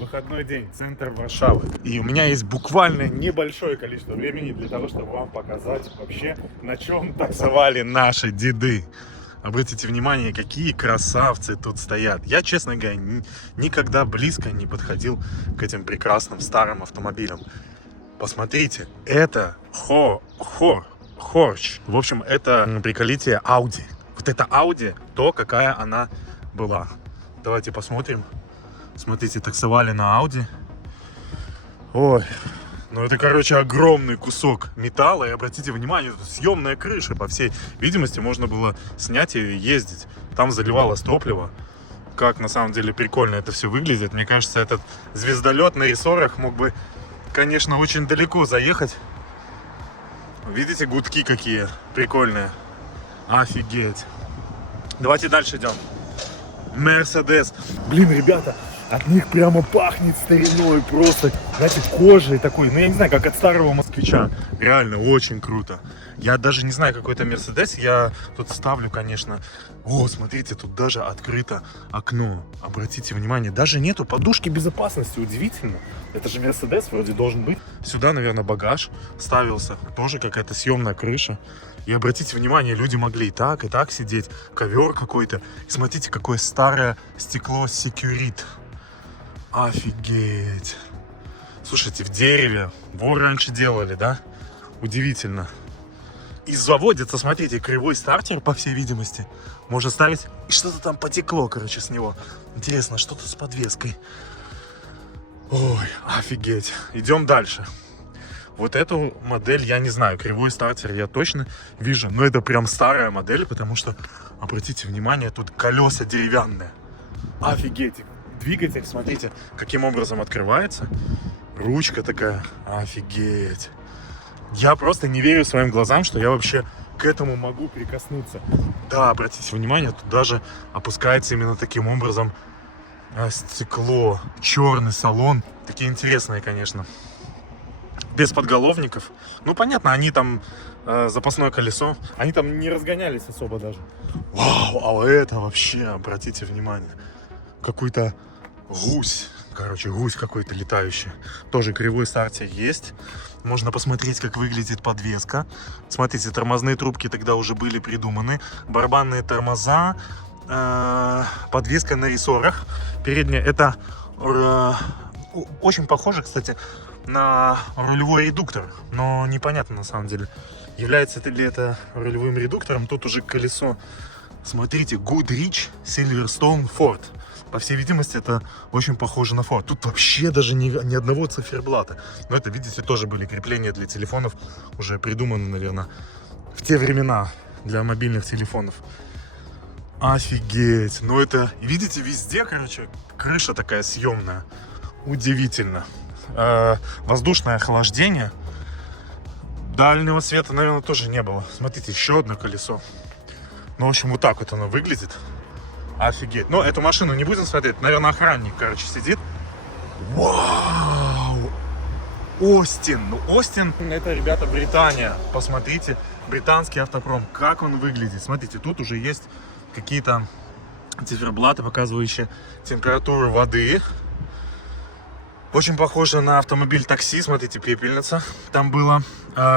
Выходной день, центр Варшавы. И у меня есть буквально небольшое количество времени для того, чтобы вам показать вообще, на чем таксовали наши деды. Обратите внимание, какие красавцы тут стоят. Я, честно говоря, никогда близко не подходил к этим прекрасным старым автомобилям. Посмотрите, это Хорч. В общем, это приколитие Audi. Вот это Audi, то, какая она была. Давайте посмотрим. Смотрите, таксовали на Audi. Ой, ну это, короче, огромный кусок металла. И обратите внимание, тут съемная крыша. По всей видимости, можно было снять ее и ездить. Там заливалось топливо. Как на самом деле прикольно это все выглядит. Мне кажется, этот звездолет на рессорах мог бы, конечно, очень далеко заехать. Видите, гудки какие прикольные. Офигеть. Давайте дальше идем. Мерседес. Блин, ребята, от них прямо пахнет стариной, просто, знаете, кожей такой, ну я не знаю, как от старого москвича. Реально, очень круто. Я даже не знаю, какой это Мерседес, я тут ставлю, конечно. О, смотрите, тут даже открыто окно. Обратите внимание, даже нету подушки безопасности, удивительно. Это же Мерседес вроде должен быть. Сюда, наверное, багаж ставился, тоже какая-то съемная крыша. И обратите внимание, люди могли и так сидеть. Ковер какой-то. И смотрите, какое старое стекло Security. Офигеть. Слушайте, в дереве. Вот раньше делали, да? Удивительно. И заводится, смотрите, кривой стартер, по всей видимости. Можно ставить. И что-то там потекло, короче, с него. Интересно, что-то с подвеской. Ой, офигеть. Идем дальше. Вот эту модель я не знаю, кривой стартер я точно вижу, но это прям старая модель, потому что, обратите внимание, тут колеса деревянные. Офигеть. Двигатель, смотрите, каким образом открывается. Ручка такая, офигеть. Я просто не верю своим глазам, что я вообще к этому могу прикоснуться. Да, обратите внимание, тут даже опускается именно таким образом стекло, черный салон. Такие интересные, конечно. Без подголовников. Ну, понятно, они там запасное колесо. Они там не разгонялись особо даже. Вау, а это вообще, обратите внимание, какой-то гусь. Короче, гусь какой-то летающий. Тоже кривой стартер есть. Можно посмотреть, как выглядит подвеска. Смотрите, тормозные трубки тогда уже были придуманы. Барабанные тормоза. Подвеска на рессорах. Передняя, это очень похоже, кстати, на рулевой редуктор, но непонятно на самом деле, является ли это рулевым редуктором. Тут уже колесо. Смотрите, Goodrich Silverstone Ford. По всей видимости, это очень похоже на Ford. Тут вообще даже ни одного циферблата. Но это, видите, тоже были крепления для телефонов, уже придуманы, наверное, в те времена для мобильных телефонов. Офигеть. Ну это, видите, везде, короче, крыша такая съемная. Удивительно. Воздушное охлаждение. Дальнего света, наверное, тоже не было. Смотрите, еще одно колесо. Ну, в общем, вот так вот оно выглядит. Офигеть. Но эту машину не будем смотреть. Наверное, охранник, короче, сидит. Вау! Остин. Ну, Остин, это, ребята, Британия. Посмотрите, британский автопром. Как он выглядит. Смотрите, тут уже есть какие-то циферблаты, показывающие температуру воды. Очень похоже на автомобиль такси. Смотрите, пепельница. Там было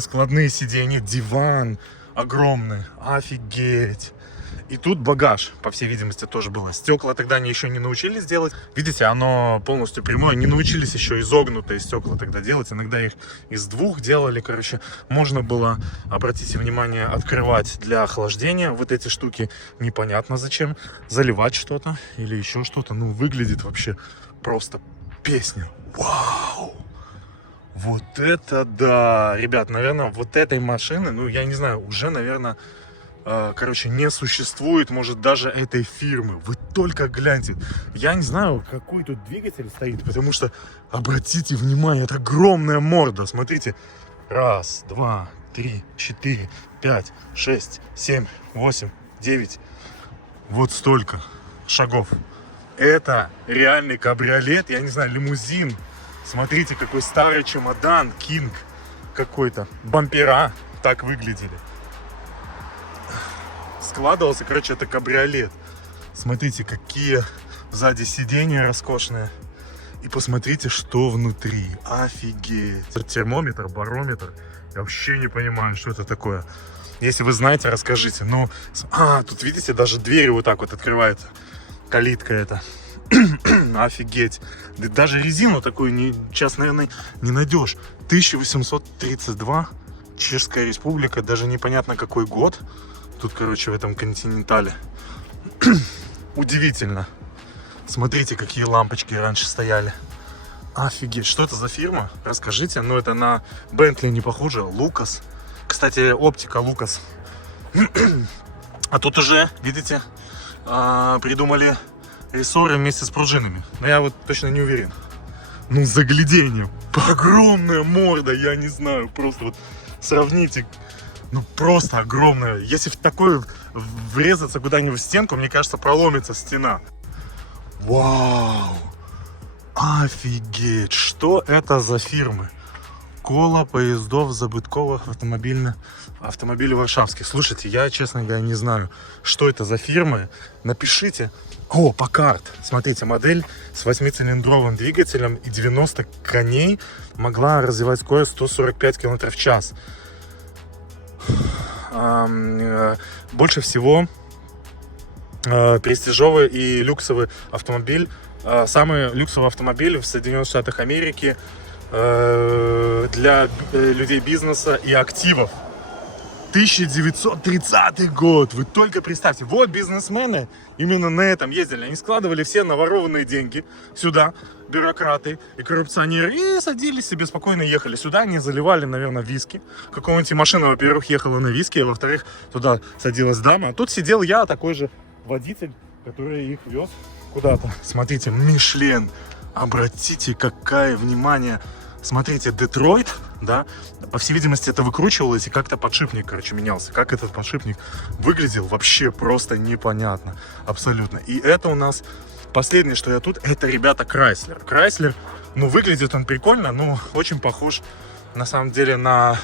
складные сиденья, диван огромный. Офигеть. И тут багаж, по всей видимости, тоже было. Стекла тогда они еще не научились делать. Видите, оно полностью прямое. Не научились еще изогнутые стекла тогда делать. Иногда их из двух делали, короче. Можно было, обратите внимание, открывать для охлаждения. Вот эти штуки непонятно зачем. Заливать что-то или еще что-то. Ну, выглядит вообще просто песня. Вау! Вот это да! Ребят, наверное, вот этой машины, ну, я не знаю, уже, наверное, короче, не существует, может, даже этой фирмы. Вы только гляньте. Я не знаю, какой тут двигатель стоит, потому что, обратите внимание, это огромная морда. Смотрите. 1, 2, 3, 4, 5, 6, 7, 8, 9. Вот столько шагов. Это реальный кабриолет, я не знаю, лимузин. Смотрите, какой старый чемодан, King какой-то. Бампера так выглядели. Складывался, короче, это кабриолет. Смотрите, какие сзади сиденья роскошные. И посмотрите, что внутри. Офигеть. Термометр, барометр. Я вообще не понимаю, что это такое. Если вы знаете, расскажите. Ну, тут видите, даже двери вот так вот открывается. Калитка эта. Офигеть. Даже резину такую сейчас, наверное, не найдешь. 1832. Чешская республика. Даже непонятно какой год. Тут, короче, в этом континентале. Удивительно. Смотрите, какие лампочки раньше стояли. Офигеть. Что это за фирма? Расскажите. Ну, это на Бентли не похоже. Лукас. Кстати, оптика Лукас. А тут уже, видите, придумали рессоры вместе с пружинами. Но я вот точно не уверен. Ну, загляденье. Огромная морда, я не знаю. Просто вот сравните. Ну, просто огромная. Если в такое врезаться куда-нибудь в стенку, мне кажется, проломится стена. Вау! Офигеть! Что это за фирмы? Кола поездов забытковых автомобилей варшавских. Слушайте, я, честно говоря, не знаю, что это за фирмы. Напишите. О, Packard. Смотрите, модель с 8-цилиндровым двигателем и 90 коней могла развивать скорость 145 км в час. Больше всего престижовый и люксовый автомобиль. Самый люксовый автомобиль в Соединенных Штатах Америки для людей бизнеса и активов. 1930 год. Вы только представьте. Вот бизнесмены именно на этом ездили. Они складывали все наворованные деньги сюда, бюрократы и коррупционеры, и садились себе спокойно, ехали сюда. Они заливали, наверное, виски. Какого-нибудь машина, во-первых, ехала на виски, а во-вторых, туда садилась дама. А тут сидел я, такой же водитель, который их вез куда-то. Смотрите, Мишлен. Обратите, какое внимание. Смотрите, Детройт, да, по всей видимости, это выкручивалось, и как-то подшипник, короче, менялся. Как этот подшипник выглядел, вообще просто непонятно. Абсолютно. И это у нас последнее, что я тут, это, ребята, Крайслер. Крайслер, ну, выглядит он прикольно, но очень похож, на самом деле, на...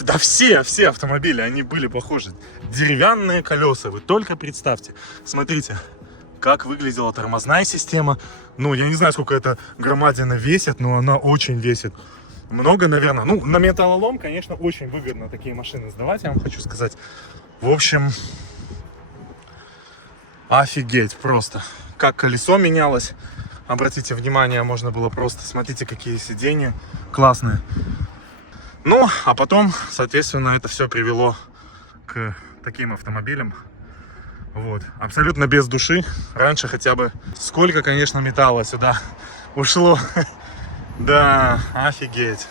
да, все автомобили, они были похожи. Деревянные колеса, вы только представьте. Смотрите, как выглядела тормозная система. Ну, я не знаю, сколько эта громадина весит, но она очень весит. Много, наверное. Ну, на металлолом, конечно, очень выгодно такие машины сдавать, я вам хочу сказать. В общем, офигеть просто. Как колесо менялось. Обратите внимание, можно было просто... Смотрите, какие сиденья классные. Ну, а потом, соответственно, это все привело к таким автомобилям. Вот. Абсолютно без души. Раньше хотя бы сколько, конечно, металла сюда ушло. Да, офигеть.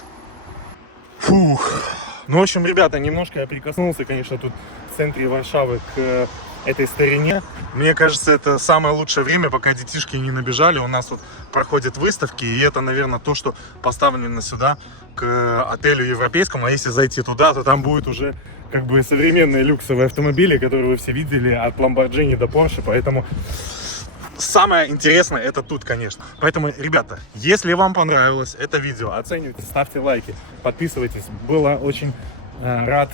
Фух. Ну, в общем, ребята, немножко я прикоснулся, конечно, тут в центре Варшавы к этой старине. Мне кажется, это самое лучшее время, пока детишки не набежали. У нас тут проходят выставки, и это, наверное, то, что поставлено сюда к отелю европейскому. А если зайти туда, то там будет уже как бы современные люксовые автомобили, которые вы все видели, от Lamborghini до Porsche. Поэтому самое интересное это тут, конечно. Поэтому, ребята, если вам понравилось это видео, оценивайте, ставьте лайки, подписывайтесь. Было очень рад,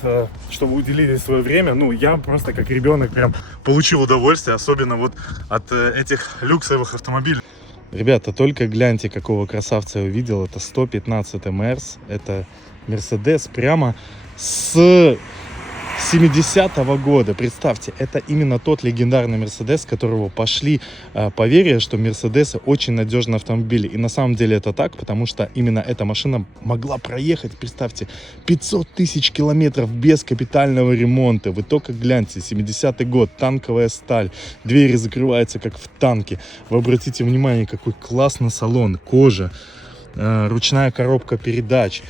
что вы уделили свое время. Ну, я просто как ребенок прям получил удовольствие, особенно вот от этих люксовых автомобилей. Ребята, только гляньте, какого красавца я увидел. Это 115 Мерс. Это Мерседес прямо с 70-го года. Представьте, это именно тот легендарный Мерседес, которого пошли поверья, что Мерседесы очень надежные автомобили. И на самом деле это так, потому что именно эта машина могла проехать, представьте, 500 тысяч километров без капитального ремонта. Вы только гляньте, 70-й год, танковая сталь, двери закрываются как в танке. Вы обратите внимание, какой классный салон, кожа, ручная коробка передач,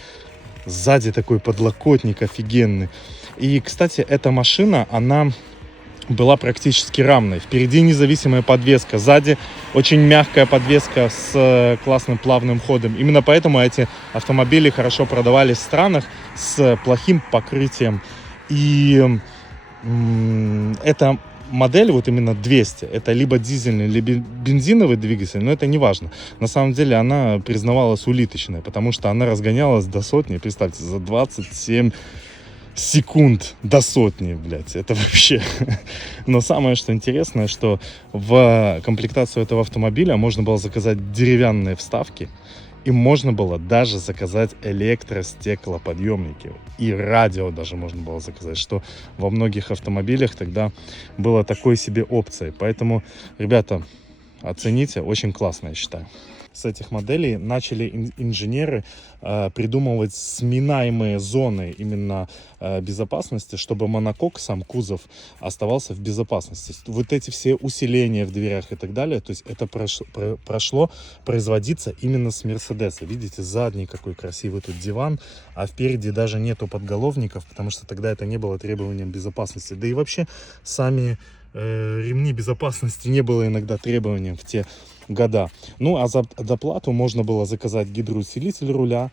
сзади такой подлокотник офигенный. И, кстати, эта машина, она была практически равной. Впереди независимая подвеска, сзади очень мягкая подвеска с классным плавным ходом. Именно поэтому эти автомобили хорошо продавались в странах с плохим покрытием. И эта модель, вот именно 200, это либо дизельный, либо бензиновый двигатель, но это не важно. На самом деле она признавалась улиточной, потому что она разгонялась до сотни, представьте, за 27 секунд до сотни, блядь, это вообще. Но самое, что интересное, что в комплектацию этого автомобиля можно было заказать деревянные вставки, и можно было даже заказать электростеклоподъемники. И радио даже можно было заказать, что во многих автомобилях тогда было такой себе опцией. Поэтому, ребята, оцените, очень классно, я считаю. С этих моделей начали инженеры придумывать сминаемые зоны именно безопасности, чтобы монокок, сам кузов, оставался в безопасности. Вот эти все усиления в дверях и так далее, то есть это прошло производиться именно с Мерседеса. Видите, задний какой красивый тут диван, а впереди даже нету подголовников, потому что тогда это не было требованием безопасности. Да и вообще сами ремни безопасности не было иногда требованием в те года. Ну, а за доплату можно было заказать гидроусилитель руля,